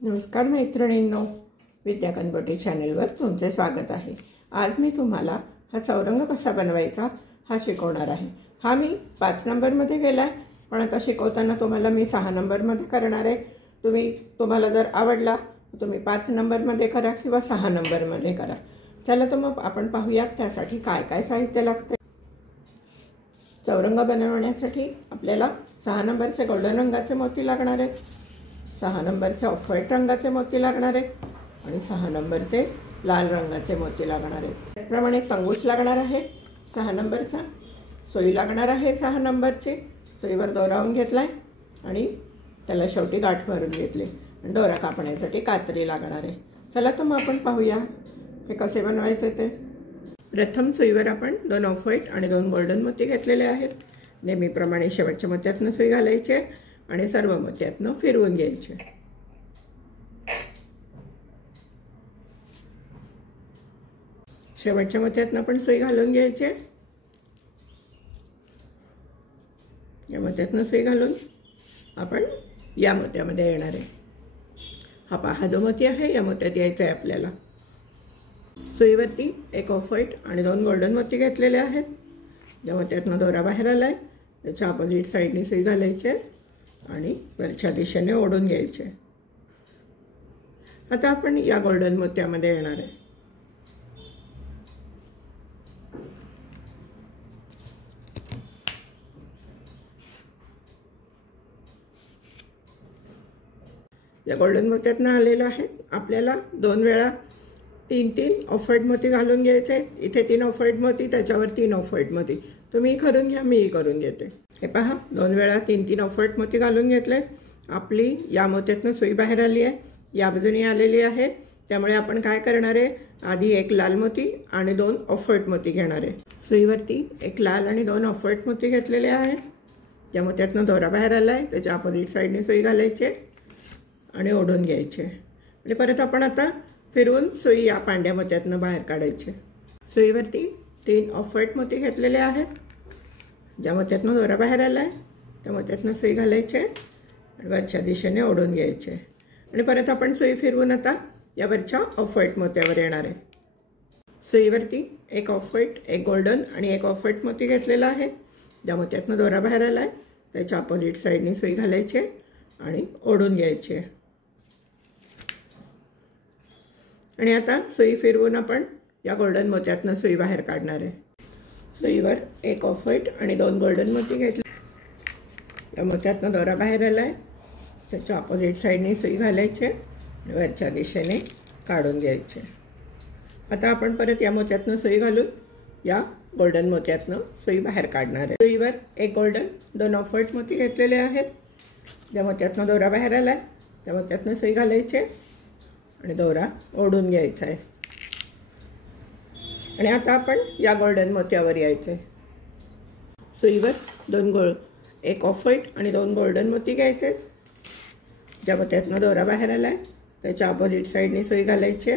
नमस्कार मैत्रिणींनो, विद्या कनबोटे चॅनलवर तुमचे स्वागत आहे। आज मी तुम्हाला हा चौरंग कसा बनवायचा हा शिकवणार आहे। हा मी 5 नंबरमध्ये केलाय, पण आता शिकवताना तुम्हाला मी 6 नंबरमध्ये करणार आहे। तुम्हाला जर आवडला तर तुम्ही 5 नंबरमध्ये करा किंवा 6 नंबरमध्ये करा। चला तर मग आपण पाहूयात त्यासाठी काय काय साहित्य लागते। चौरंग बनवण्यासाठी आपल्याला 6 नंबरचे गोल्डन रंगाचे मोती लागणार आहेत, 6 नंबरचे ऑफ व्हाईट रंगाचे मोती लागणार आहेत आणि 6 नंबरचे लाल रंगाचे मोती लागणार आहेत। त्याचप्रमाणे तंगूस लागणार आहे 6 नंबरचा, सुई लागणार आहे 6 नंबरची, सुईवर दोरावून घेतलाय आणि त्याला शेवटी गाठ मारून घेतली। दोरा कापण्यासाठी कात्री लागणार आहे। चला तर मग आपण पाहूया हे कसे बनवायचे ते। प्रथम सुईवर आपण 2 ऑफ व्हाईट आणि 2 गोल्डन मोती घेतलेले आहेत। नेहमीप्रमाणे शेवटच्या मोत्यातनं सुई घालायचे आणि सर्व मोत्यातनं फिरवून घ्यायचे। शेवटच्या मोत्यातनं पण सुई घालून घ्यायचे। या मोत्यातनं सुई घालून आपण या मोत्यामध्ये येणार आहे। हा पहा जो मोती आहे या मोत्यात यायचं आहे आपल्याला। सुईवरती 1 ऑफ व्हाईट आणि 2 गोल्डन मोती घेतलेले आहेत। ज्या मोत्यातनं दोरा बाहेर आलाय त्याच्या अपोजिट साईडने सुई घालायचे आणि वरच्या दिशेने ओढून घ्यायचे। आता आपण या गोल्डन मोत्यामध्ये येणार आहे। या गोल्डन मोत्यातनं आलेलं आहे आपल्याला 2 वेळा 3 ऑफ व्हाईट मोती घालून घ्यायचे। इथे 3 ऑफ व्हाईट मोती, त्याच्यावर 3 ऑफ व्हाईट मोती। तुम्ही करून घ्या, मीही करून घेते। हे पहा 2 वेळा 3 ऑफ व्हाईट मोती घालून घेतले। आपली या मोत्यातनं सुई बाहेर आली आहे, या बाजूने आलेली आहे। त्यामुळे आपण काय करणार आहे, आधी 1 लाल मोती आणि 2 ऑफ व्हाईट मोती घेणार आहे। सुईवरती 1 लाल आणि 2 ऑफ व्हाईट मोती घेतलेले आहेत। त्या मोत्यातनं दोरा बाहेर आला आहे त्याच्या अपोजिट साईडने सुई घालायचे आणि ओढून घ्यायचे आणि परत आपण आता फिरवून सुई या पांढऱ्या मोत्यातनं बाहेर काढायचे। सुईवरती 3 ऑफ व्हाईट मोती घेतलेले आहेत। ज्या मोत्यातनं दोरा बाहेर आला आहे त्या मोत्यातनं सुई घालायचे आणि वरच्या दिशेने ओढून घ्यायचे आणि परत आपण सुई फिरवून आता या वरच्या ऑफ व्हाईट मोत्यावर येणार आहे। सुईवरती 1 ऑफ व्हाईट, 1 गोल्डन आणि 1 ऑफ व्हाईट मोती घेतलेला आहे। ज्या मोत्यातनं दोरा बाहेर आला आहे त्याच्या अपोजिट साईडने सुई घालायचे आणि ओढून घ्यायचे आणि आता सुई फिरवून आपण या गोल्डन मोत्यातनं सुई बाहेर काढणार आहे। सुईवर 1 ऑफ व्हाईट आणि 2 गोल्डन मोती घेतले। या मोत्यातनं दोरा बाहेर आला आहे त्याच्या अपोजिट साईडने सुई घालायचे आणि वरच्या दिशेने काढून घ्यायचे। आता आपण परत या मोत्यातनं सुई घालून या गोल्डन मोत्यातनं सुई बाहेर काढणार आहे। सुईवर 1 गोल्डन, 2 ऑफ व्हाईट मोती घेतलेले आहेत। ज्या मोत्यातनं दोरा बाहेर आला आहे त्या मोत्यातनं सुई घालायचे आणि दोरा ओढून घ्यायचा आहे आणि आता आपण या गोल्डन मोत्यावर यायचे। सुईवर 1 ऑफ व्हाईट आणि 2 गोल्डन मोती घ्यायचे। ज्या मोत्यातनं दोरा बाहेर आला आहे त्याच्या अपोजिट साईडने सुई घालायचे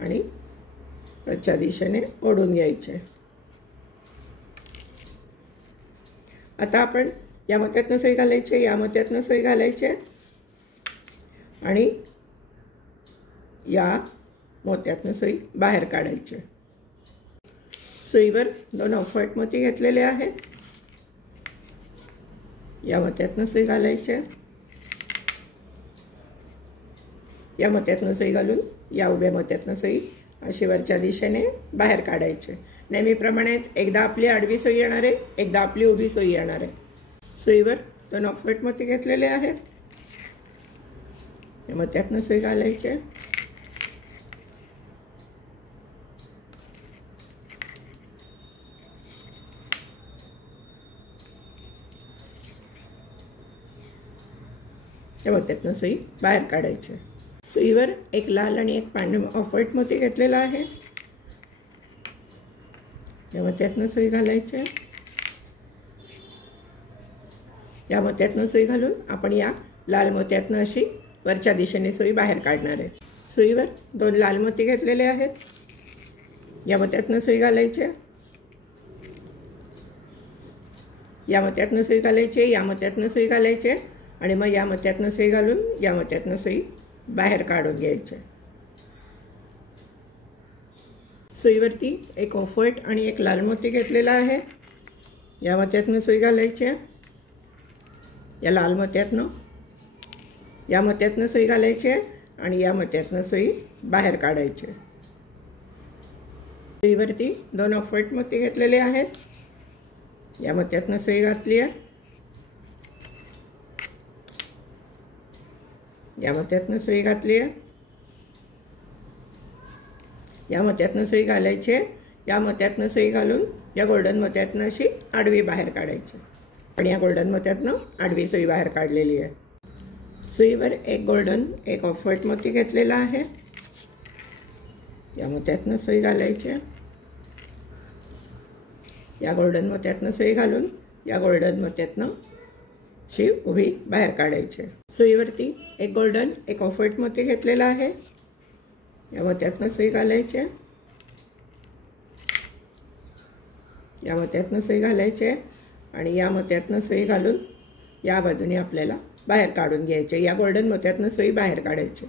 आणि वरच्या दिशेने ओढून घ्यायचे। आता आपण या मोत्यातनं सुई घालायचे, या मोत्यातनं सुई घालायचे आणि या मोत्यातनं सुई बाहेर काढायचे। सुईवर 2 ऑफ व्हाईट मोती घेतलेले आहेत। या मोत्यातनं सुई घालायचे, या मोत्यातनं सुई घालून या उभ्या मोत्यातनं सुई अशी वरच्या दिशेने बाहेर काढायचे। नेहमीप्रमाणे एकदा आपली आडवी सुई येणार आहे, एकदा आपली उभी सुई येणार आहे। सुईवर 2 ऑफ व्हाईट मोती घेतलेले आहेत। या मोत्यातनं सुई घालायचे, त्या मोत्यातनं सुई बाहेर काढायचे। सुईवर 1 लाल आणि 1 पांढरा ऑफ व्हाईट मोती घेतलेला आहे। या मोत्यातनं सुई घालायचे, या मोत्यातनं सुई घालून आपण या लाल मोत्यातनं अशी वरच्या दिशेने सुई बाहेर काढणार आहे। सुईवर 2 लाल मोती घेतलेले आहेत। या मोत्यातनं सुई घालायचे, या मोत्यातनं सुई घालायचे, या मोत्यातनं सुई घालायचे आणि मग या मोत्यातनं सुई घालून या मोत्यातनं सुई बाहेर काढून घ्यायचे। सुईवरती एक ऑफव्हाईट आणि एक लाल मोती घेतलेला आहे। या मोत्यातनं सुई घालायची आहे, या लाल मोत्यातनं, या मोत्यातनं सुई घालायची आहे आणि या मोत्यातनं सुई बाहेर काढायची। सुईवरती 2 ऑफव्हाईट मोती घेतलेले आहेत। या मोत्यातनं सुई घातली आहे, या मोत्यातनं सुई घातली आहे, या मोत्यातनं सुई घालायची आहे, या मोत्यातनं सुई घालून या गोल्डन मोत्यातनं अशी आडवी बाहेर काढायची आणि या गोल्डन मोत्यातनं आडवी सुई बाहेर काढलेली आहे। सुईवर एक गोल्डन एक ऑफव्हाईट मोती घेतलेला आहे। या मोत्यातनं सुई घालायची आहे, या गोल्डन मोत्यातनं सुई घालून या गोल्डन मोत्यातनं अशी उभी बाहेर काढायची। सुईवरती एक गोल्डन एक ऑफव्हाईट मोती घेतलेला आहे। या मोत्यातनं सुई घालायची आहे, या मोत्यातनं सुई घालायची आहे आणि या मोत्यातनं सुई घालून या बाजूने आपल्याला बाहेर काढून घ्यायचे। या गोल्डन मोत्यातनं सुई बाहेर काढायची।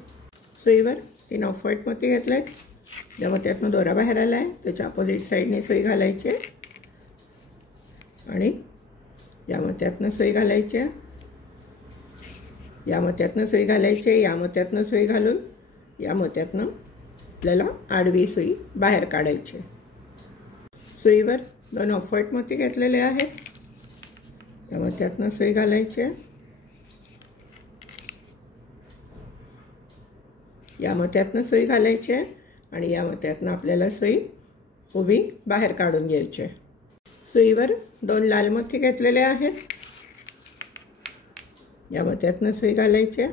सुईवर 3 ऑफव्हाईट मोती घेतले आहेत। या मोत्यातनं दोरा बाहेर आला आहे, त्याच्या अपोजिट साईडने सुई घालायची आणि या मोत्यातनं सुई घालायची, या मोत्यातनं सुई घालायची, या मोत्यातनं सुई घालून या मोत्यातनं आपल्याला आडवी सुई बाहेर काढायची। सुईवर 2 ऑफव्हाईट मोती घेतलेले आहेत। या मोत्यातनं सुई घालायची, या मोत्यातनं सुई घालायची आणि या मोत्यातनं आपल्याला सुई उभी बाहेर काढून घ्यायची। सुईवर 2 लाल मोती घेतलेले आहेत। या मोत्यातनं सुई घालायची,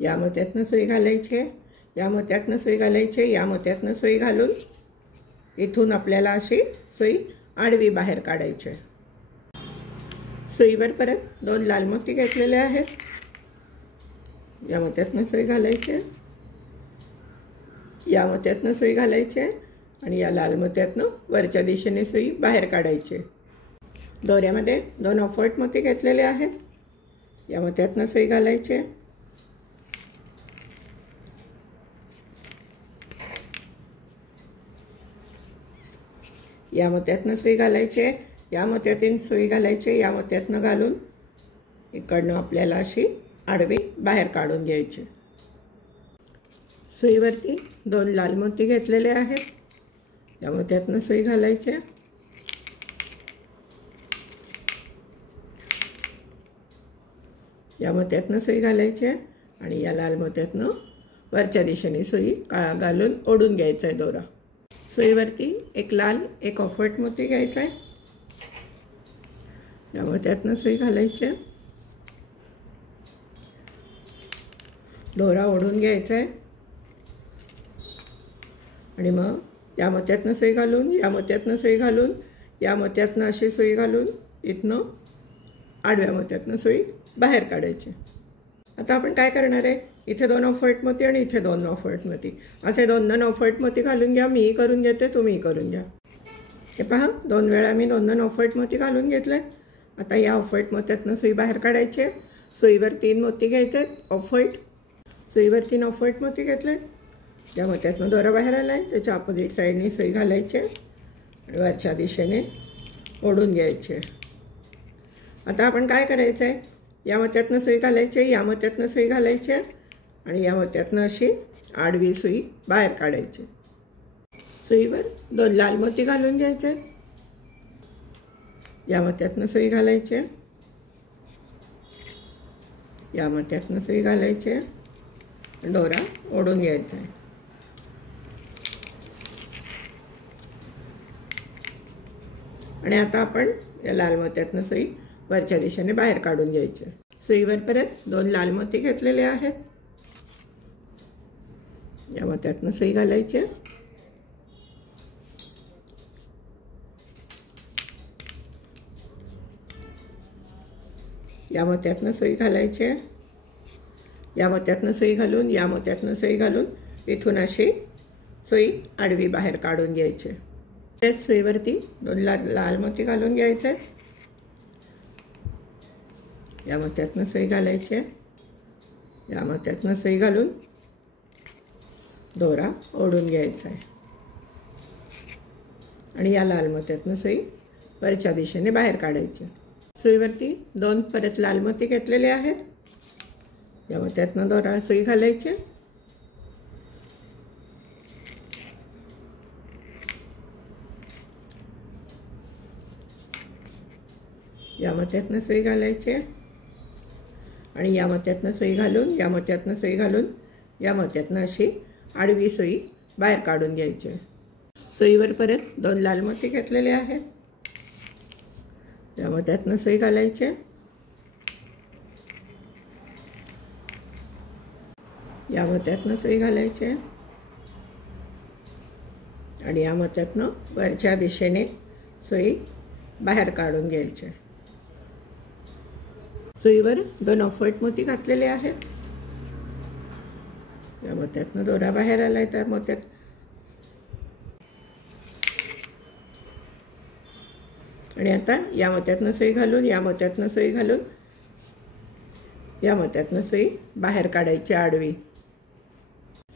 या मोत्यातनं सुई घालायची, या मोत्यातनं सुई घालायची, या मोत्यातनं सुई घालून इथून आपल्याला अशी सुई आडवी बाहेर काढायची। सुईवर परत 2 लाल मोती घेतलेले आहेत। या मोत्यातनं सुई घालायची, या मोत्यातनं सुई घालायची आणि या लाल मोत्यातनं वरच्या दिशेने सुई बाहेर काढायची। दोऱ्यामध्ये 2 ऑफव्हाईट मोती घेतलेले आहेत। या मोत्यातनं सुई घालायची, या मोत्यातनं सुई घालायची, या मोत्यातून सुई घालायची, या मोत्यातनं घालून इकडनं आपल्याला अशी आडवी बाहेर काढून घ्यायची। सुईवरती 2 लाल मोती घेतलेले आहेत। या मोत्यातनं सुई घालायची, या मोत्यातनं सुई घालायची आणि या लाल मोत्यातनं वरच्या दिशेने सुई घालून ओढून घ्यायचा आहे दोरा। सुईवरती एक लाल एक ऑफव्हाईट मोती घ्यायचा आहे। या मोत्यातनं सुई घालायची, दोरा ओढून घ्यायचा आहे आणि मग या मोत्यातनं सुई घालून, या मोत्यातनं सुई घालून, या मोत्यातनं अशी सुई घालून इथनं आडव्या मोत्यातनं सुई बाहेर काढायची। आता आपण काय करणार आहे, इथे 2 ऑफव्हाईट मोती आणि इथे 2 ऑफव्हाईट मोती, असे 2 ऑफव्हाईट मोती घालून घ्या। मीही करून घेते, तुम्हीही करून घ्या। हे पहा, 2 वेळा मी 2 ऑफव्हाईट मोती घालून घेतले। आता या ऑफव्हाईट मोत्यातनं सुई बाहेर काढायची। सुईवर 3 मोती घ्यायचे ऑफव्हाईट। सुईवर 3 ऑफव्हाईट मोती घेतले, ज्या मोत्यातनं दोरा बाहेर आला आहे त्याच्या अपोजिट साईडने सुई घालायची आणि वरच्या दिशेने ओढून घ्यायचे। आता आपण काय करायचं आहे, या मोत्यातनं सुई घालायची, या मोत्यातनं सुई घालायची आणि या मोत्यातनं अशी आडवी सुई बाहेर काढायची। सुईवर 2 लाल मोती घालून घ्यायचे, या मोत्यातनं सुई घालायची, या मोत्यातनं सुई घालायची, दोरा ओढून घ्यायचा आहे आणि आता आपण या लाल मोत्यातनं सुई वरच्या दिशेने बाहेर काढून घ्यायची। सुईवर परत 2 लाल मोती घेतलेले आहेत। या मोत्यातनं सुई घालायची, या मोत्यातनं सुई घालायची, या मोत्यातनं सुई घालून, या मोत्यातनं सुई घालून इथून अशी सुई आडवी बाहेर काढून घ्यायची। त्याच सुईवरती 2 लाल मोती घालून घ्यायचे, या मोत्यातनं सुई घालायची आहे, या मोत्यातनं सुई घालून दोरा ओढून घ्यायचा आहे आणि या लाल मोत्यातनं सुई वरच्या दिशेने बाहेर काढायची। सुईवरती 2 परत लाल मोती घेतलेले आहेत, या मोत्यातनं दोरा सुई घालायची, या मोत्यातनं सुई घालायची आणि या मोत्यातनं सुई घालून या मोत्यातनं सुई घालून या मोत्यातनं अशी आडवी सुई बाहेर काढून घ्यायची। सुईवर परत 2 लाल मोती घेतलेले आहेत, या मोत्यातनं सुई घालायची, या मोत्यातनं सुई घालायची आणि या मोत्यातनं वरच्या दिशेने सुई बाहेर काढून घ्यायची। सुईवर 2 ऑफव्हाईट मोती घातलेले आहेत, या मोत्यातनं दोरा बाहेर आलाय त्या मोत्यात आणि आता या मोत्यातनं सुई घालून या मोत्यातनं सुई घालून या मोत्यातनं सुई बाहेर काढायची आडवी।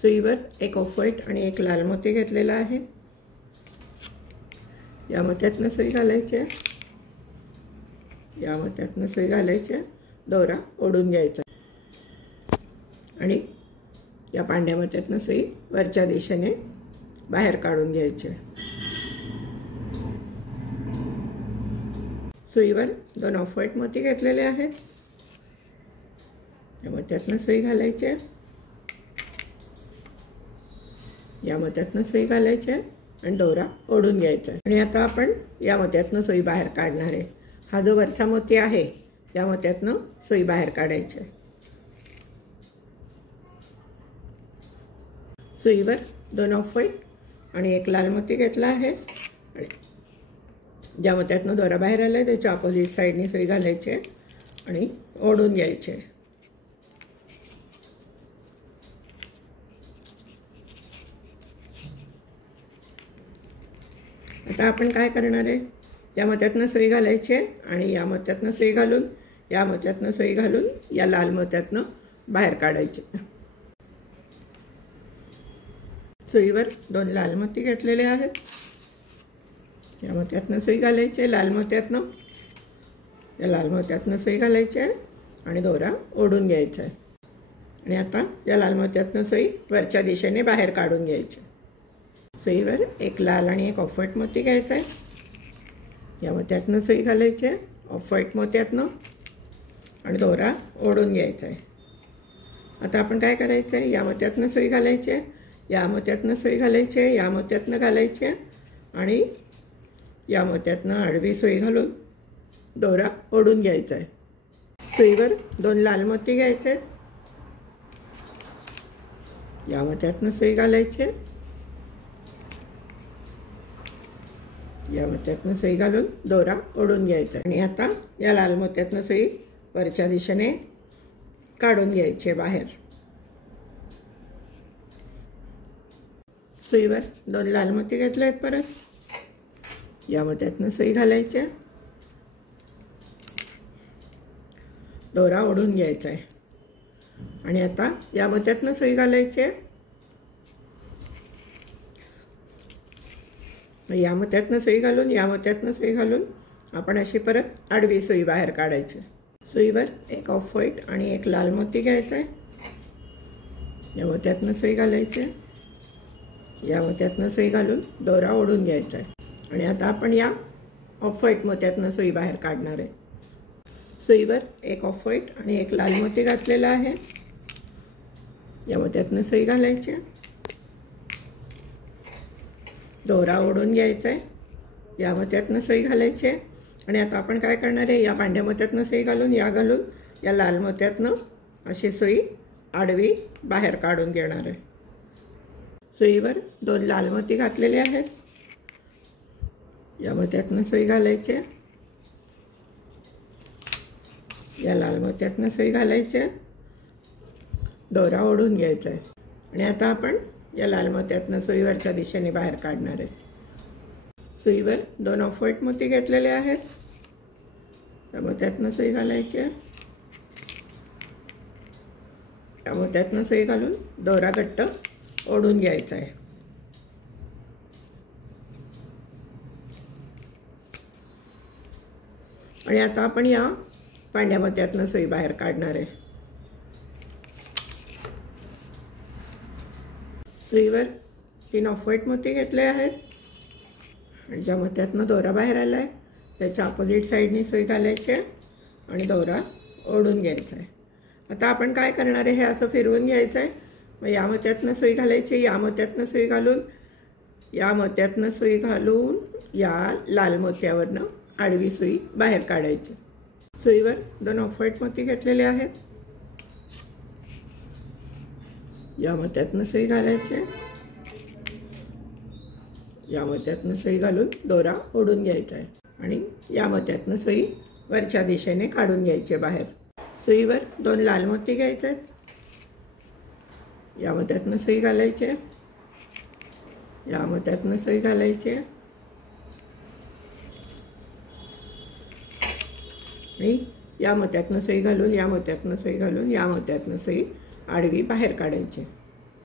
सुईवर 1 ऑफव्हाईट आणि 1 लाल मोती घेतलेला आहे, या मोत्यातनं सुई घालायची, या मोत्यातनं सुई घालायची, दोरा ओढून घ्यायचा आणि या पांढऱ्या मोत्यातनं सुई वरच्या दिशेने बाहेर काढून घ्यायची। सुईवर 2 ऑफव्हाईट मोती घेतलेले आहेत, या मोत्यातनं सुई घालायची, या मोत्यातनं सुई घालायची आणि दोरा ओढून घ्यायचा आणि आता आपण या मोत्यातनं सुई बाहेर काढणार आहे। हा जो वरचा मोती आहे या मोत्यातनं सुई बाहेर काढायची। सुईवर 2 ऑफव्हाईट आणि 1 लाल मोती घेतला आहे आणि ज्या मोत्यातनं दोरा बाहेर आला आहे त्याच्या ऑपोजिट साईडने सुई घालायची आणि ओढून घ्यायचे। आता आपण काय करणार आहे, या मोत्यातनं सुई घालायची आणि या मोत्यातनं सुई घालून या मोत्यातनं सुई घालून या लाल मोत्यातनं बाहेर काढायचे। सुईवर 2 लाल मोती घेतलेले आहेत, या मोत्यातनं सुई घालायचे, लाल मोत्यातनं या लाल मोत्यातनं सुई घालायचे आणि दोरा ओढून घ्यायचा आहे आणि आता या लाल मोत्यातनं सुई वरच्या दिशेने बाहेर काढून घ्यायची। सुईवर 1 लाल आणि 1 ऑफव्हाईट मोती घ्यायचा आहे, या मोत्यातनं सुई घालायची, ऑफव्हाईट मोत्यातनं आणि दोरा ओढून घ्यायचा आहे। आता आपण काय करायचं आहे, या मोत्यातनं सुई घालायची, या मोत्यातनं सुई घालायची, या मोत्यातनं घालायची आणि या मोत्यातनं आडवी सुई घालून दोरा ओढून घ्यायचा आहे। सुईवर 2 लाल मोती घ्यायचे, या मोत्यातनं सुई घालायची, या मोत्यातनं सुई घालून दोरा ओढून घ्यायचा आणि आता या लाल मोत्यातनं सुई वरच्या दिशेने काढून घ्यायची बाहेर। सुईवर 2 लाल मोती घेतले आहेत परत, या मोत्यातनं सुई घालायची, दोरा ओढून घ्यायचा आहे आणि आता या मोत्यातनं सुई घालायची, या मोत्यातनं सुई घालून या मोत्यातनं सुई घालून आपण अशी परत आडवी सुई बाहेर काढायची। सुईवर 1 ऑफव्हाईट आणि 1 लाल मोती घ्यायचा आहे, या मोत्यातनं सुई घालायची, या मोत्यातनं सुई घालून दोरा ओढून घ्यायचा आहे आणि आता आपण या ऑफव्हाईट मोत्यातनं सुई बाहेर काढणार आहे। सुईवर 1 ऑफव्हाईट आणि 1 लाल मोती घातलेला आहे, या मोत्यातनं सुई घालायची, दोरा ओढून घ्यायचा आहे, या मोत्यातनं सुई घालायची आणि आता आपण काय करणार आहे, या पांढऱ्या मोत्यातनं सुई घालून या लाल मोत्यातनं अशी सुई आडवी बाहेर काढून घेणार आहे। सुईवर 2 लाल मोती घातलेले आहेत, या मोत्यातनं सुई घालायची, या लाल मोत्यातनं सुई घालायची, दोरा ओढून घ्यायचा आहे आणि आता आपण या लाल मोत्यातनं सुईवरच्या दिशेने बाहेर काढणार आहे। सुईवर 2 ऑफव्हाईट मोती घेतलेले आहेत, या मोत्यातनं सुई घालायची, या मोत्यातनं सुई घालून दोरा घट्ट ओढून घ्यायचा आहे. आणि आता आपण या पांढऱ्या मोत्यातनं सुई बाहेर काढणार आहे. सुईवर 3 ऑफ व्हाईट मोती घेतले आहेत आणि ज्या मोत्यातनं दोरा बाहेर आला आहे त्याच्या अपोजिट साईडनी सुई घालायची आहे आणि दोरा ओढून घ्यायचा आहे. आता आपण काय करणार आहे, हे असं फिरवून घ्यायचं आहे. मग या मोत्यातनं सुई घालायची, या मोत्यातनं सुई घालून, या मोत्यातनं सुई घालून या लाल मोत्यावरनं आडवी सुई बाहेर काढायची. सुईवर 2 ऑफ व्हाईट मोती घेतलेले आहेत. या मोत्यातनं सुई घालायचे, या मोत्यातनं सुई घालून दोरा ओढून घ्यायचा आहे आणि या मोत्यातनं सुई वरच्या दिशेने काढून घ्यायचे बाहेर. सुईवर 2 लाल मोती घ्यायचे आहेत. या मोत्यातनं सुई घालायचे, या मोत्यातनं सुई घालायचे आणि या मोत्यातनं सुई घालून, या मोत्यातनं सुई घालून, या मोत्यातनं सुई आडवी बाहेर काढायची.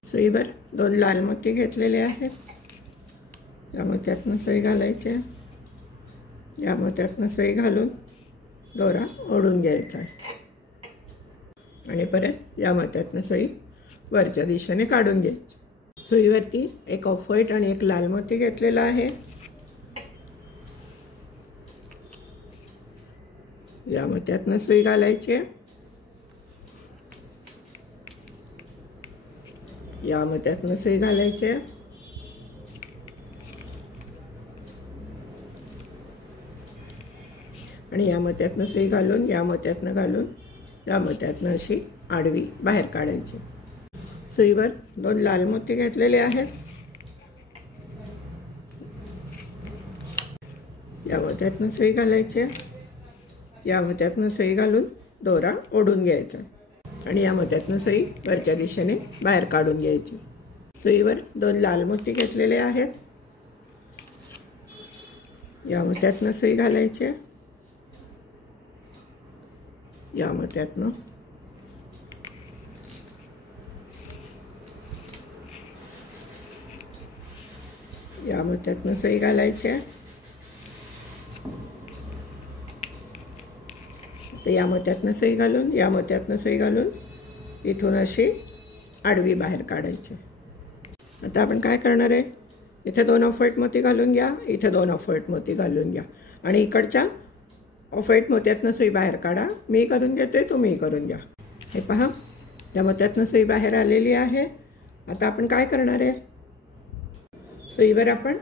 सुईवर 2 लाल मोती घेतलेले आहेत. या मोत्यातनं सुई घालायचे, या मोत्यातनं सुई घालून दोरा ओढून घ्यायचा आहे आणि परत या मोत्यातनं सुई वरच्या दिशेने काढून घ्यायची. सुईवरती 1 ऑफ व्हाईट आणि 1 लाल मोती घेतलेला आहे. या मोत्यातनं सुई घालायची, या मोत्यातनं सुई घालायची आणि या मोत्यातनं सुई घालून, या मोत्यातनं घालून, या मोत्यातनं अशी आडवी बाहेर काढायची. सुईवर 2 लाल मोती घेतलेले आहेत. या मोत्यातनं सुई घालायचे, या मोत्यातनं सुई घालून दोरा ओढून घ्यायचा आणि या मोत्यातनं सुई वरच्या दिशेने बाहेर काढून घ्यायची. सुईवर 2 लाल मोती घेतलेले आहेत. या मोत्यातनं सुई घालायचे, या मोत्यातनं, या मोत्यातनं सुई घालायचे, तर या मोत्यातनं सुई घालून, या मोत्यातनं सुई घालून इथून अशी आडवी बाहेर काढायची. आता आपण काय करणार आहे, इथे 2 ऑफ व्हाईट मोती घालून घ्या, इथे 2 ऑफ व्हाईट मोती घालून घ्या आणि इकडच्या ऑफ व्हाईट मोत्यातनं सुई बाहेर काढा. मी करून घेते, तुम्ही करून घ्या. हे पहा, या मोत्यातनं सुई बाहेर आलेली आहे. आता आपण काय करणार आहे, सुईवर आपण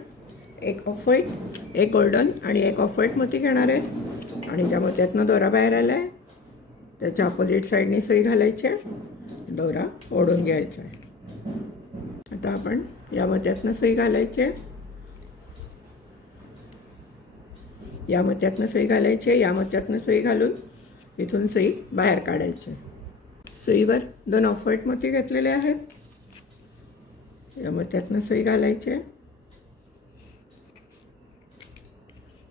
1 ऑफ व्हाईट, 1 गोल्डन आणि 1 ऑफ व्हाईट मोती घेणार आहे आणि ज्या मोत्यातनं दोरा बाहेर आला आहे त्याच्या अपोजिट साईडने सुई घालायची, दोरा ओढून घ्यायचा आहे. आता आपण या मोत्यातनं सुई घालायची, या मोत्यातनं सुई घालायची, या मोत्यातनं सुई घालून इथून सुई बाहेर काढायची. सुईवर 2 ऑफ व्हाईट मोती घेतलेले आहेत. या मोत्यातनं सुई घालायचे,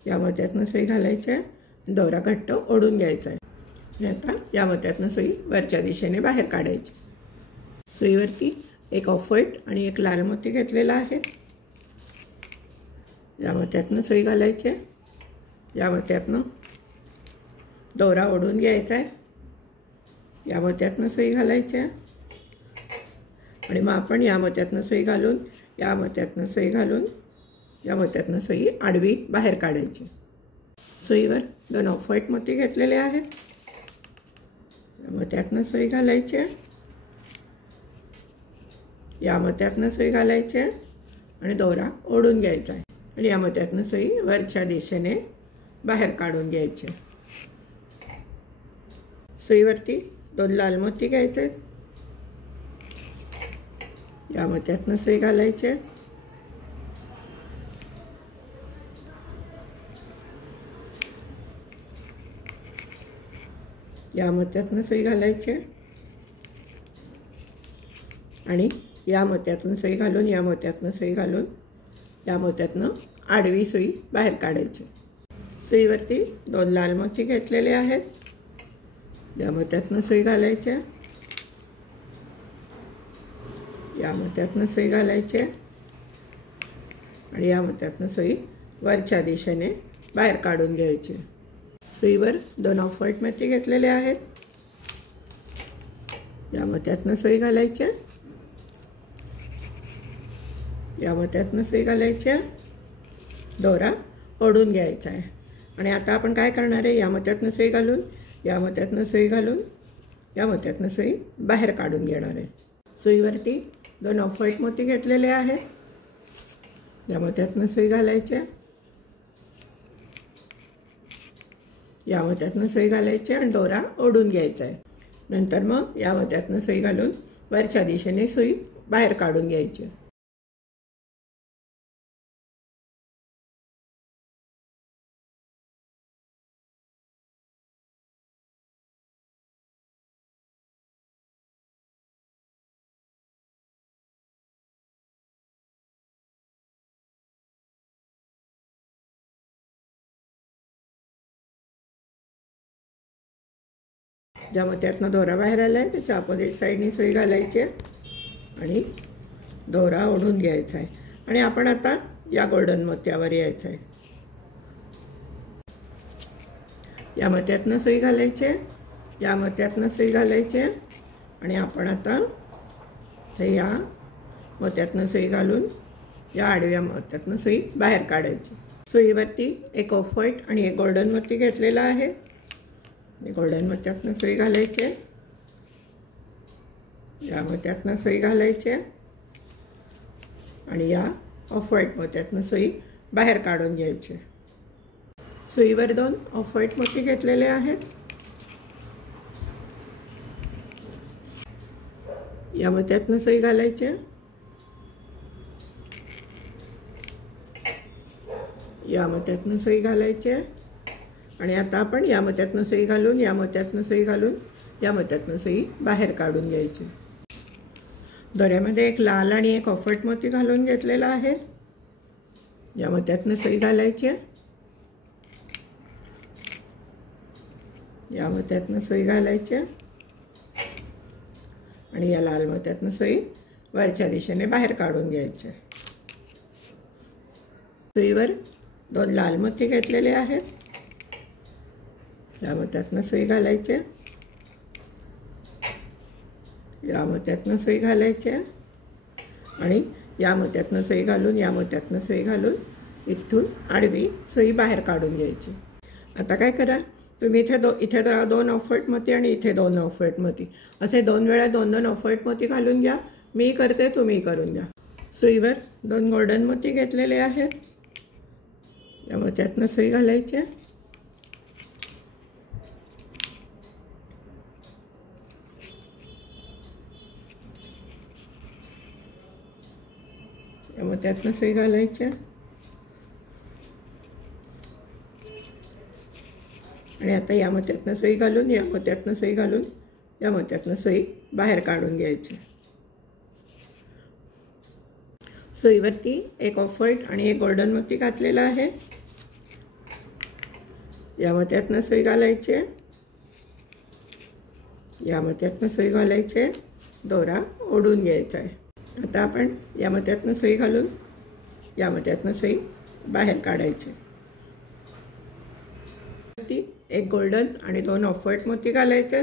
या मोत्यातनं सुई घालायचे, दोरा घट्ट ओढून घ्यायचा आहे आणि आता या मोत्यातनं सुई वरच्या दिशेने बाहेर काढायची. सुईवरती 1 ऑफ व्हाईट आणि 1 लाल मोती घेतलेला आहे. या मोत्यातनं सुई घालायचे, या मोत्यातनं दोरा ओढून घ्यायचा आहे, या मोत्यातनं सुई घालायची आणि मग आपण या मोत्यातनं सुई घालून, या मोत्यातनं सुई घालून, या मोत्यातनं सुई आडवी बाहेर काढायची. सुईवर 2 ऑफ व्हाईट मोती घेतलेले आहेत. या मोत्यातनं सुई घालायची, या मोत्यातनं सुई घालायची आणि दोरा ओढून घ्यायचा आहे आणि या मोत्यातनं सुई वरच्या दिशेने बाहेर काढून घ्यायचे. सुईवरती 2 लाल मोती घ्यायचे, या मोत्यातनं सुई घालायचे, या मोत्यातनं सुई घालायचे आणि या मोत्यातून सुई घालून, या मोत्यातनं सुई घालून, या मोत्यातनं आडवी सुई बाहेर काढायची. सुईवरती 2 लाल मोती घेतलेले आहेत. या मोत्यातनं सुई घालायच्या, या मोत्यातनं सुई घालायची आणि या मोत्यातनं सुई वरच्या दिशेने बाहेर काढून घ्यायची। सुईवर 2 ऑफ व्हाईट मोती घेतलेले आहेत। या मोत्यातनं सुई घालायची, या मोत्यातनं सुई घालायची, दोरा ओढून घ्यायचा आहे। आणि आता आपण काय करणार आहे, या मोत्यातनं सुई घालून, या मोत्यातनं सुई घालून, या मोत्यातनं सुई बाहेर काढून घेणार आहे। सुईवरती 2 ऑफ व्हाईट मोती घेतलेले आहेत। या मोत्यातनं सुई घालायची, या मोत्यातनं सुई घालायची आणि दोरा ओढून घ्यायचा आहे। नंतर मग या मोत्यातनं सुई घालून वरच्या दिशेने सुई बाहेर काढून घ्यायची। ज्या मोत्यातनं दोरा बाहेर आला आहे त्याच्या अपोजिट साईडने सुई घालायची आणि दोरा ओढून घ्यायचा आहे। आणि आपण आता या गोल्डन मोत्यावर यायचं आहे। या मोत्यातनं सुई घालायची, या मोत्यातनं सुई घालायची आणि आपण आता या मोत्यातनं सुई घालून या आडव्या मोत्यातनं सुई बाहेर काढायची। सुईवरती 1 ऑफ व्हाईट आणि 1 गोल्डन मोती घेतलेला आहे। गोल्डन मोत्यातनं सुई घालायची, या मोत्यातनं सुई घालायची आणि या ऑफ व्हाईट मोत्यातनं सुई बाहेर काढून घ्यायची। सुईवर 2 ऑफ व्हाईट मोती घेतलेले आहेत। या मोत्यातनं सुई घालायची, या मोत्यातनं सुई घालायची आणि आता आपण या मोत्यातनं सुई घालून, या मोत्यातनं सुई घालून, या मोत्यातनं सुई बाहेर काढून घ्यायची। दोऱ्यामध्ये 1 लाल आणि 1 ऑफ व्हाईट मोती घालून घेतलेला आहे। या मोत्यातनं सुई घालायची, या मोत्यातनं सुई घालायची आणि या लाल मोत्यातनं सुई वरच्या दिशेने बाहेर काढून घ्यायची। सुईवर 2 लाल मोती घेतलेले आहेत। या मोत्यातनं सुई घालायची, या मोत्यातनं सुई घालायची आणि या मोत्यातनं सुई घालून, या मोत्यातनं सुई घालून इथून आडवी सुई बाहेर काढून घ्यायची। आता काय करा, तुम्ही इथे 2 ऑफ व्हाईट मोती आणि इथे 2 ऑफ व्हाईट मोती असे 2 वेळा 2 ऑफ व्हाईट मोती घालून घ्या। मी करते, तुम्ही करून घ्या। सुईवर 2 गोल्डन मोती घेतलेले आहेत। या मोत्यातनं सुई घालायची, या मोत्यातनं सुई घालायची आणि आता या मोत्यातनं सुई घालून, या मोत्यातनं सुई घालून, या मोत्यातनं सुई बाहेर काढून घ्यायची। सुईवरती 1 ऑफ व्हाईट आणि 1 गोल्डन मोती घातलेला आहे। या मोत्यातनं सुई घालायची, या मोत्यातनं सुई घालायची, दोरा ओढून घ्यायचा आहे। आता आपण या मोत्यातनं सुई घालून, या मोत्यातनं सुई बाहेर काढायची। 1 गोल्डन आणि 2 ऑफ व्हाईट मोती घालायचे।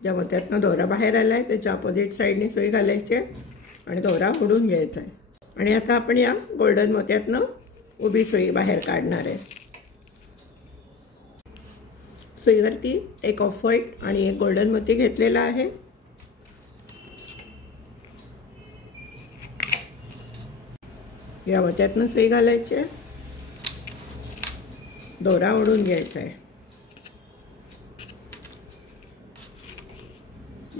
ज्या मोत्यातनं दोरा बाहेर आला आहे त्याच्या अपोजिट साईडने सुई घालायची आणि दोरा ओढून घ्यायचा आहे। आणि आता आपण या गोल्डन मोत्यातनं उभी सुई बाहेर काढणार आहे। सुईवरती 1 ऑफ व्हाईट आणि 1 गोल्डन मोती घेतलेला आहे। या मोत्यातनं सुई घालायची, दोरा ओढून घ्यायचा आहे।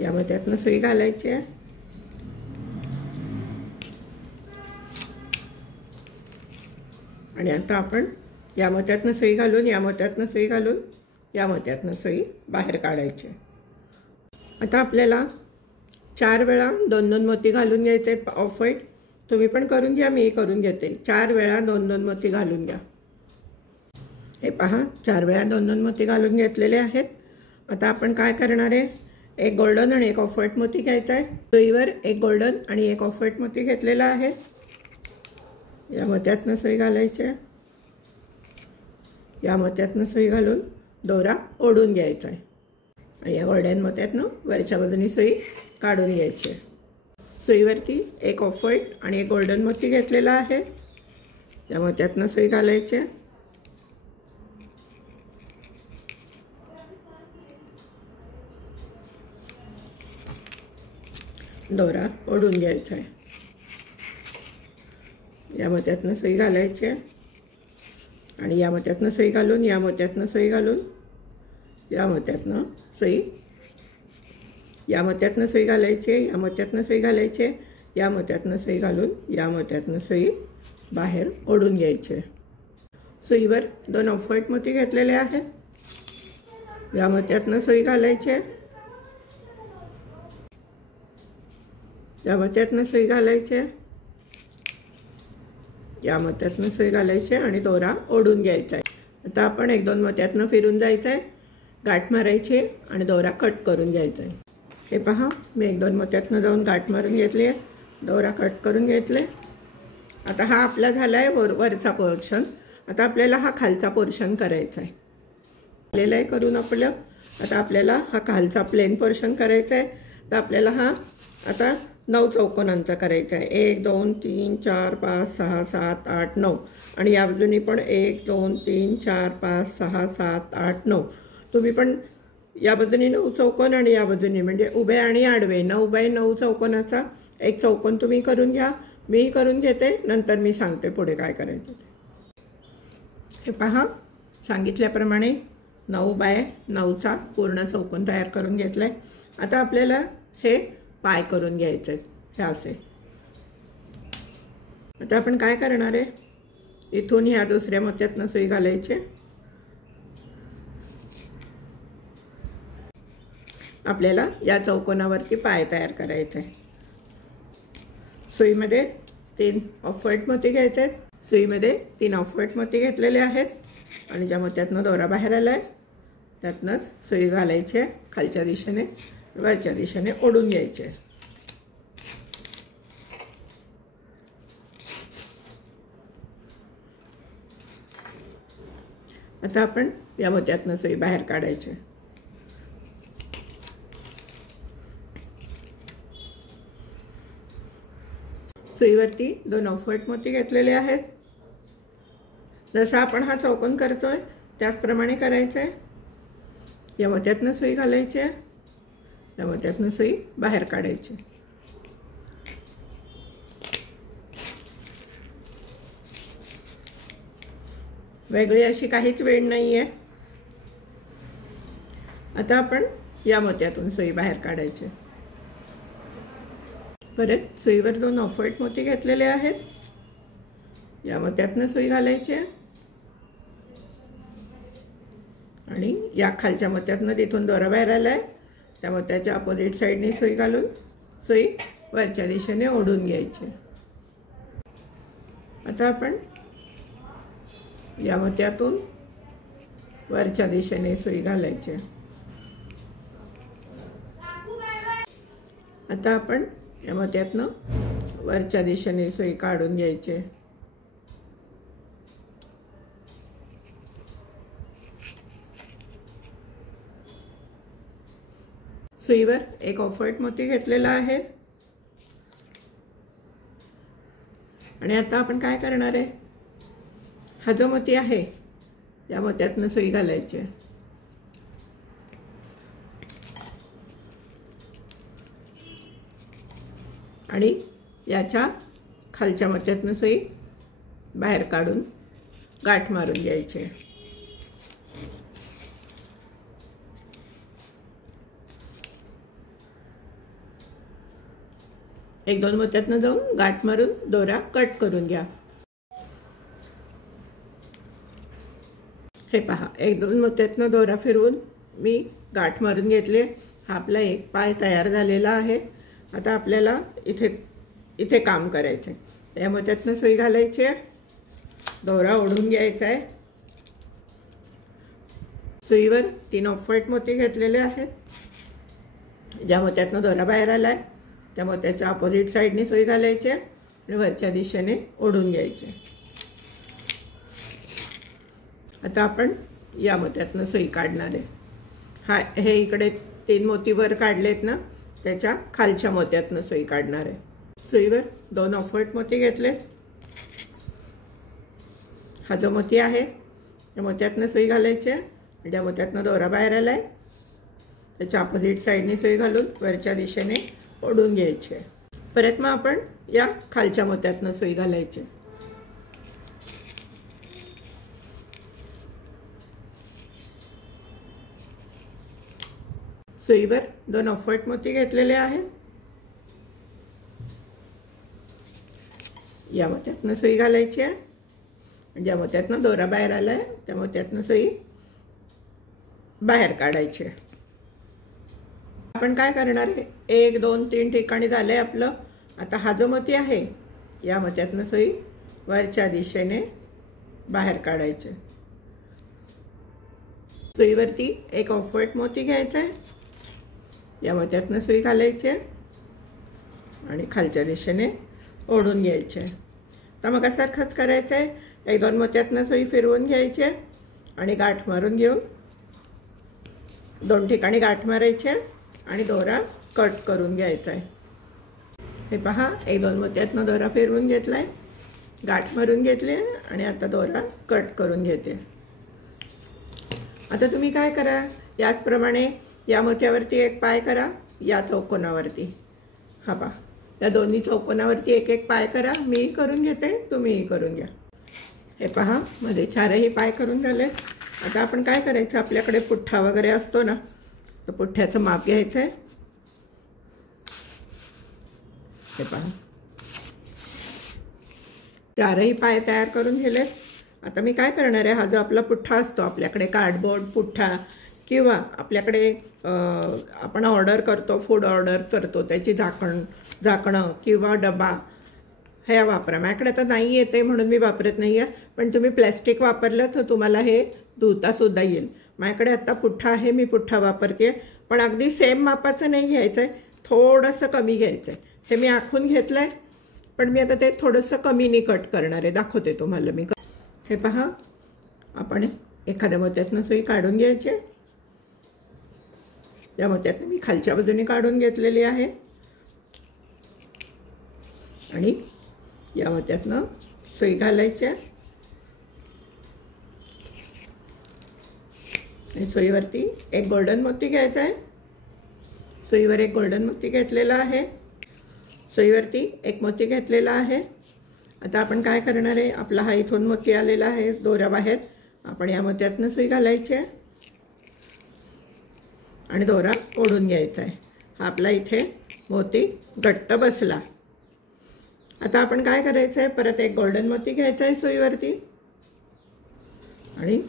या मोत्यातनं सुई घालायची आणि आता आपण या मोत्यातनं सुई घालून, या मोत्यातनं सुई घालून, या मोत्यातनं सुई बाहेर काढायची। आता आपल्याला 4 वेळा 2-2 मोती घालून घ्यायचे ऑफ व्हाईट। तुम्ही पण करून घ्या, मी करून घेते। 4 वेळा 2-2 मोती घालून घ्या। हे पहा, 4 वेळा 2-2 मोती घालून घेतलेले आहेत। आता आपण काय करणार आहे, एक गोल्डन आणि एक ऑफ व्हाईट मोती घ्यायचा आहे। सुईवर एक गोल्डन आणि एक ऑफ व्हाईट मोती घेतलेला आहे। या मोत्यातनं सुई घालायची आहे। या मोत्यातनं सुई घालून दोरा ओढून घ्यायचा आहे आणि या गोल्डन मोत्यातनं वरच्या बाजूने सुई काढून घ्यायची आहे। सुईवरती एक ऑफ व्हाईट आणि एक गोल्डन मोती घेतलेला आहे। या मोत्यातनं सुई घालायची आहे। दोरा ओढून घ्यायचा आहे। या मोत्यातनं सुई घालायची आहे आणि या मोत्यातनं सुई घालून या मोत्यातनं सुई घालून या मोत्यातनं सुई, या मोत्यातनं सुई घालायची, या मोत्यातनं सुई घालायची, या मोत्यातनं सुई घालून या मोत्यातनं सुई बाहेर ओढून घ्यायची। सुईवर 2 ऑफ व्हाईट मोती घेतलेले आहेत। या मोत्यातनं सुई घालायची, या मोत्यातनं सुई घालायची, या मोत्यातनं सुई घालायची आणि दोरा ओढून घ्यायचा आहे। आता आपण 1-2 मोत्यातनं फिरून जायचं आहे, गाठ मारायची आणि दोरा कट करून घ्यायचा आहे। हे पहा, मी 1-2 मोत्यातनं जाऊन गाठ मारून घेतली आहे, दोरा कट करून घेतले। आता हा आपला झाला आहे वरचा पोर्शन। आता आपल्याला हा खालचा पोर्शन करायचा आहे। आलेला आहे करून आपलं। आता आपल्याला हा खालचा प्लेन पोर्शन करायचा आहे। तर आपल्याला हा आता 9 चौकोनांचा करायचा आहे। 1 2 3 4 5 6 7 8 9 आणि या बाजूनी पण 1 2 3 4 5 6 7 8 9। तुम्ही पण या बाजूनी 9 चौकोन आणि या बाजूनी म्हणजे उभे आणि आडवे 9 बाय 9 चौकोनाचा एक चौकोन तुम्ही करून घ्या। मी करून घेते, नंतर मी सांगते पुढे काय करायचं ते। हे पहा, सांगितल्याप्रमाणे 9 बाय 9चा पूर्ण चौकोन तयार करून घेतला आहे। आता आपल्याला हे पाय करून घ्यायचे हे असे। आता आपण काय करणार आहे, इथून ह्या दुसऱ्या मोत्यातनं सुई घालायची। आपल्याला या चौकोनावरती पाय तयार करायचे आहे। सुईमध्ये 3 ऑफ व्हाईट मोती घ्यायचे आहेत। सुईमध्ये 3 ऑफ व्हाईट मोती घेतलेले आहेत आणि ज्या मोत्यातनं दोरा बाहेर आला आहे त्यातनंच सुई घालायची आहे। खालच्या दिशेने वरच्या दिशेने ओढून घ्यायचे। आता आपण या मोत्यातनं सुई बाहेर काढायची। सुईवरती 2 ऑफ व्हाईट मोती घेतलेले आहेत। जसा आपण हा चौकोन करतोय त्याचप्रमाणे करायचं आहे। या मोत्यातनं सुई घालायची, या मोत्यातनं सुई बाहेर काढायची। वेगळी अशी काहीच वेळ नाही आहे। आता आपण या मोत्यातून सुई बाहेर काढायची। परत सुईवर 2 ऑफ व्हाईट मोती घेतलेले आहेत। या मोत्यातनं सुई घालायची आणि या खालच्या मोत्यातनं तिथून दोरा बाहेर आला आहे त्या मोत्याच्या अपोजिट साईडने सुई घालून सुई वरच्या दिशेने ओढून घ्यायची। आता आपण या मोत्यातून वरच्या दिशेने सुई घालायची। आता आपण या मोत्यातनं वरच्या दिशेने सुई काढून घ्यायची। सुईवर 1 ऑफ व्हाईट मोती घेतलेला आहे आणि आता आपण काय करणार आहे, हा जो मोती आहे या मोत्यातनं सुई घालायची आणि याच्या खालच्या मोत्यातनं सुई बाहेर काढून गाठ मारून घ्यायची। 1-2 मोत्यातनं जाऊन गाठ मारून दोरा कट करून घ्या। हे पहा, 1-2 मोत्यातनं दोरा फिरवून मी गाठ मारून घेतले। हा आपला एक पाय तयार झालेला आहे। आता आपल्याला इथे काम करायचं आहे। या मोत्यातनं सुई घालायची, दोरा ओढून घ्यायचा आहे। सुईवर 3 ऑफ व्हाईट मोती घेतलेले आहेत। ज्या मोत्यातनं दोरा बाहेर आला आहे त्या मोत्याच्या अपोजिट साईडने सुई घालायची आणि वरच्या दिशेने ओढून घ्यायचे. आता आपण या मोत्यातनं सुई काढणार आहे. हे इकडे 3 मोती वर काढलेत ना, त्याच्या खालच्या मोत्यातनं सुई काढणार आहे. सुईवर 2 ऑफवर्ड मोती घेतले. हा जो मोती आहे त्या मोत्यातनं सुई घालायची. ज्या मोत्यातनं दोरा बाहेर आला आहे त्याच्या अपोजिट साईडने सुई घालून वरच्या दिशेने ओढून घ्यायचे. परत मग आपण या खालच्या मोत्यातनं सुई घालायची. सुईवर 2 ऑफवर्ड मोती घेतलेले आहेत. या मोत्यातनं सुई घालायची आहे. ज्या मोत्यातनं दोरा बाहेर आला आहे त्या मोत्यातनं सुई बाहेर काढायची. आपण काय करणार आहे, 1 2 3 ठिकाणी झालंय आपलं. आता हा जो मोती आहे या मोत्यातनं सुई वरच्या दिशेने बाहेर काढायचे. सुईवरती 1 ऑफवर्ड मोती घ्यायचा आहे. या मोत्यातनं सुई घालायची आणि खालच्या दिशेने ओढून घ्यायचे. तर मग सारखंच करायचं आहे. 1 2 मोत्यातनं सुई फिरवून घ्यायची आणि गाठ मारून घेऊन 2 ठिकाणी गाठ मारायची आणि दोरा कट करून घ्यायचा आहे. हे पहा, 1 2 मोत्यातनं दोरा फिरवून घेतलाय, गाठ मारून घेतली आणि आता दोरा कट करून घेते. आता तुम्ही काय करा, याचप्रमाणे या मोत्यावरती 1 पाय करा. या चौकोनावरती हा पहा, या दोन्ही चौकोनावरती 1 1 पाय करा. मी करून घेते, तुम्हीही करून घ्या. हे पहा, मध्ये 4ही पाय करून झाले. आता आपण काय करायचं, आपल्याकडे पुठ्ठा वगैरे असतो ना, तर पुठ्ठ्याचं माप घ्यायचं आहे. हे पहा, 4ही पाय तयार करून गेले. आता मी काय करणार आहे, हा जो आपला पुठ्ठा असतो, आपल्याकडे कार्डबोर्ड पुठ्ठा किंवा आपल्याकडे आपण ऑर्डर करतो, फूड ऑर्डर करतो, त्याची झाकणं किंवा डबा हे वापरा. माझ्याकडे तर नाही येते म्हणून मी वापरत नाही आहे, पण तुम्ही प्लॅस्टिक वापरलं तर तुम्हाला हे धुतासुद्धा येईल. माझ्याकडे आत्ता पुठ्ठा आहे, मी पुठ्ठा वापरते. पण अगदी सेम मापाचं नाही घ्यायचं आहे, थोडंसं कमी घ्यायचं आहे. हे मी आखून घेतलं आहे, पण मी आता ते थोडंसं कमीने कट करणार आहे, दाखवते तुम्हाला मी. हे पहा, आपण एखाद्या मोत्यातनं सुई काढून घ्यायची. या मोत्यातनं मी खालच्या बाजूने काढून घेतलेली आहे आणि या मोत्यातनं सुई घालायची. सुईवरती 1 गोल्डन मोती घ्यायचा आहे. सुईवर 1 गोल्डन मोती घेतलेला आहे. सुईवरती 1 मोती घेतलेला आहे. आता आपण काय करणार आहे, आपला हा इथून मोती आलेला आहे दोऱ्या बाहेर, आपण या मोत्यातनं सुई घालायची आहे आणि दोरा ओढून घ्यायचा आहे. हा आपला इथे मोती घट्ट बसला. आता आपण काय करायचं आहे, परत 1 गोल्डन मोती घ्यायचा आहे सुईवरती आणि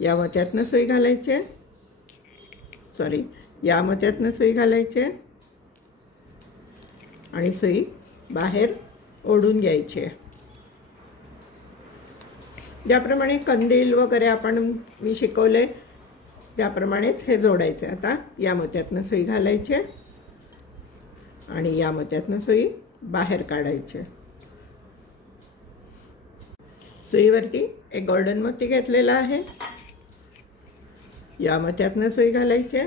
या मोत्यातनं सुई घालायची आहे. या मोत्यातनं सुई घालायची आहे आणि सुई बाहेर ओढून घ्यायची आहे. ज्याप्रमाणे कंदील वगैरे मी शिकवले त्याप्रमाणेच हे जोडायचे. आता या मोत्यातनं सुई घालायची आणि या मोत्यातनं सुई बाहेर काढायची. सुईवरती 1 गोल्डन मोती घेतलेला आहे. या मोत्यातनं सुई घालायची,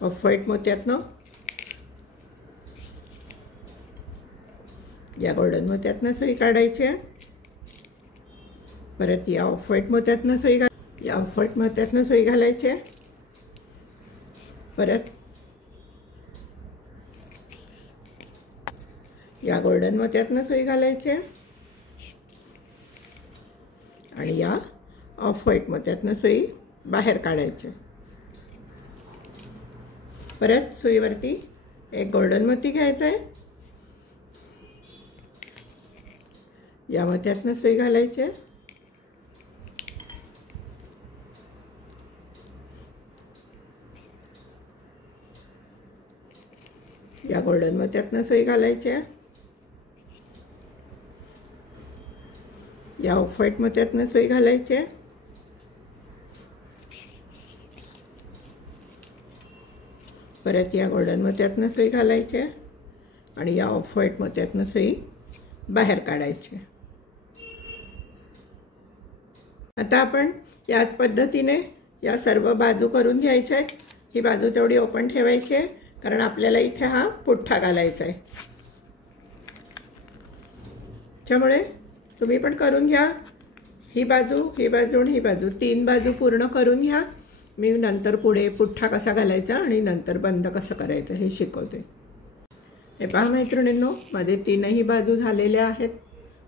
ऑफ व्हाईट मोत्यातनं. या गोल्डन मोत्यातनं सुई काढायची. परत या ऑफ व्हाईट मोत्यातनं सुई या ऑफ व्हाईट मोत्यातनं सुई घालायची. परत या गोल्डन मोत्यातनं सुई घालायची आणि या ऑफ व्हाईट मोत्यातनं सुई बाहेर काढायची. परत सुईवरती 1 गोल्डन मोती घ्यायचा आहे. या मोत्यातनं सुई घालायची. या गोल्डन मोत्यातनं सुई घालायची. या ऑफ व्हाईट मोत्यातनं सुई घालायची. परत या गोल्डन मोत्यातनं सुई घालायची आणि या ऑफ व्हाईट मोत्यातनं सुई बाहेर काढायची। आता आपण याच पद्धतीने या सर्व बाजू करून घ्यायच्या आहेत। ही बाजू तेवढी ओपन ठेवायची आहे कारण आपल्याला इथे हा पुठ्ठा घालायचा आहे। त्यामुळे तुम्ही पण करून घ्या। ही बाजू आणि ही बाजू 3 बाजू पूर्ण करून घ्या। मी नंतर पुढे पुठ्ठा कसा घालायचा आणि नंतर बंद कसं करायचं हे शिकवते। हे पहा मैत्रिणींनो, माझे 3ही बाजू झालेल्या आहेत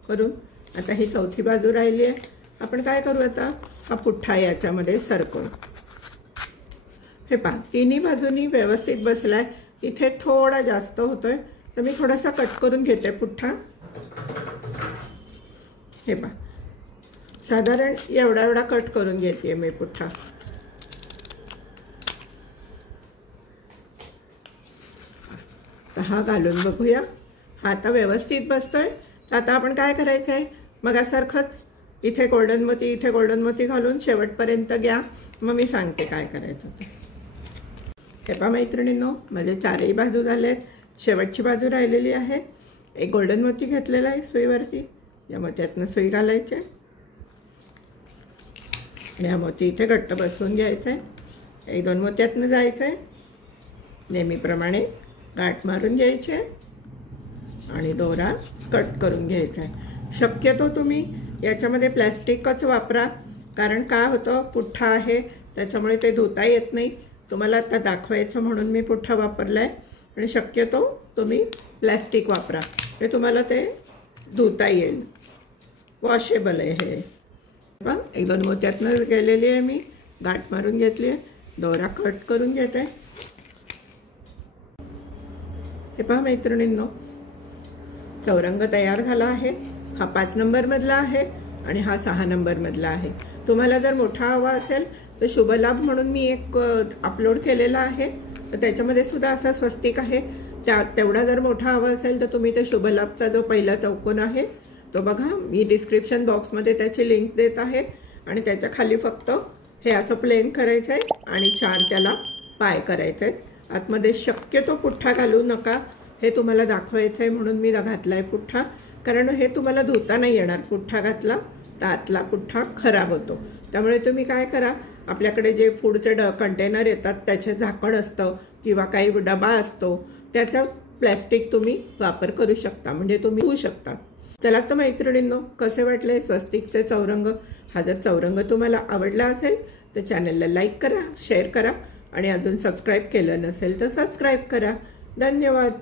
करून। आता ही चौथी बाजू राहिली आहे। आपण काय करू आता, हा पुठ्ठा याच्यामध्ये सरकवू। हे पहा 3ही बाजूनी व्यवस्थित बसलाय। इथे थोडा जास्त होतोय तर मी थोडासा कट करून घेते पुठ्ठा। हे पहा साधारण एवढा कट करून घेते मी पुठ्ठा। हा घालून बघूया, हा आता व्यवस्थित बसतोय। तर आता आपण काय करायचं आहे, मगासारखंच इथे गोल्डन मोती घालून शेवटपर्यंत घ्या। मग मी सांगते काय करायचं ते। हे पहा मैत्रिणींनो, माझे 4ही बाजू झालेत। शेवटची बाजू राहिलेली आहे। एक गोल्डन मोती घेतलेला आहे सुईवरती, या मोत्यातनं सुई घालायची आणि हा मोती इथे घट्ट बसवून घ्यायचा आहे। 1-2 मोत्यातनं जायचं आहे। नेहमीप्रमाणे गाठ मारून घ्यायचे आणि दोरा कट करून घ्यायचा आहे। शक्यतो तुम्ही याच्यामध्ये प्लॅस्टिकच वापरा, कारण काय होतं पुठ्ठा आहे त्याच्यामुळे ते धुता येत नाही। तुम्हाला आता दाखवायचं म्हणून मी पुठ्ठा वापरला आहे आणि शक्यतो तुम्ही प्लॅस्टिक वापरा, ते तुम्हाला ते धुता येईल, वॉशेबल आहे हे। पण 1-2 मोत्यातनं गेलेली आहे मी, गाठ मारून घेतली आहे, दोरा कट करून घेते। हे पहा मैत्रिणींनो, चौरंग तयार झाला आहे। हा 5 नंबरमधला आहे आणि हा 6 नंबरमधला आहे। तुम्हाला जर मोठा हवा असेल तर शुभलाभ म्हणून मी एक अपलोड केलेला आहे, तर त्याच्यामध्ये सुद्धा असा स्वस्तिक आहे। तेवढा जर मोठा हवा असेल तर तुम्ही ते शुभलाभचा जो पहिला चौकोन आहे तो बघा, मी डिस्क्रिप्शन बॉक्समध्ये त्याची लिंक देत आहे आणि त्याच्या खाली फक्त हे असं प्लेन करायचं आहे आणि 4 त्याला पाय करायचे आहेत। आतमध्ये शक्यतो पुठ्ठा घालू नका, हे तुम्हाला दाखवायचं आहे म्हणून मी घातला आहे पुठ्ठा, कारण हे तुम्हाला धुता नाही येणार। पुठ्ठा घातला तर आतला पुठ्ठा खराब होतो। त्यामुळे तुम्ही काय करा, आपल्याकडे जे फूडचे कंटेनर येतात त्याचे झाकण असतं किंवा काही डबा असतो, त्याचा प्लॅस्टिक तुम्ही वापर करू शकता, म्हणजे तुम्ही धुवू शकता। चला तर मैत्रिणींनो, कसे वाटले स्वस्तिकचे चौरंग? हा जर चौरंग तुम्हाला आवडला असेल तर चॅनलला लाईक करा, शेअर करा आणि अजून सबस्क्राईब केलं नसेल तर सबस्क्राईब करा। धन्यवाद।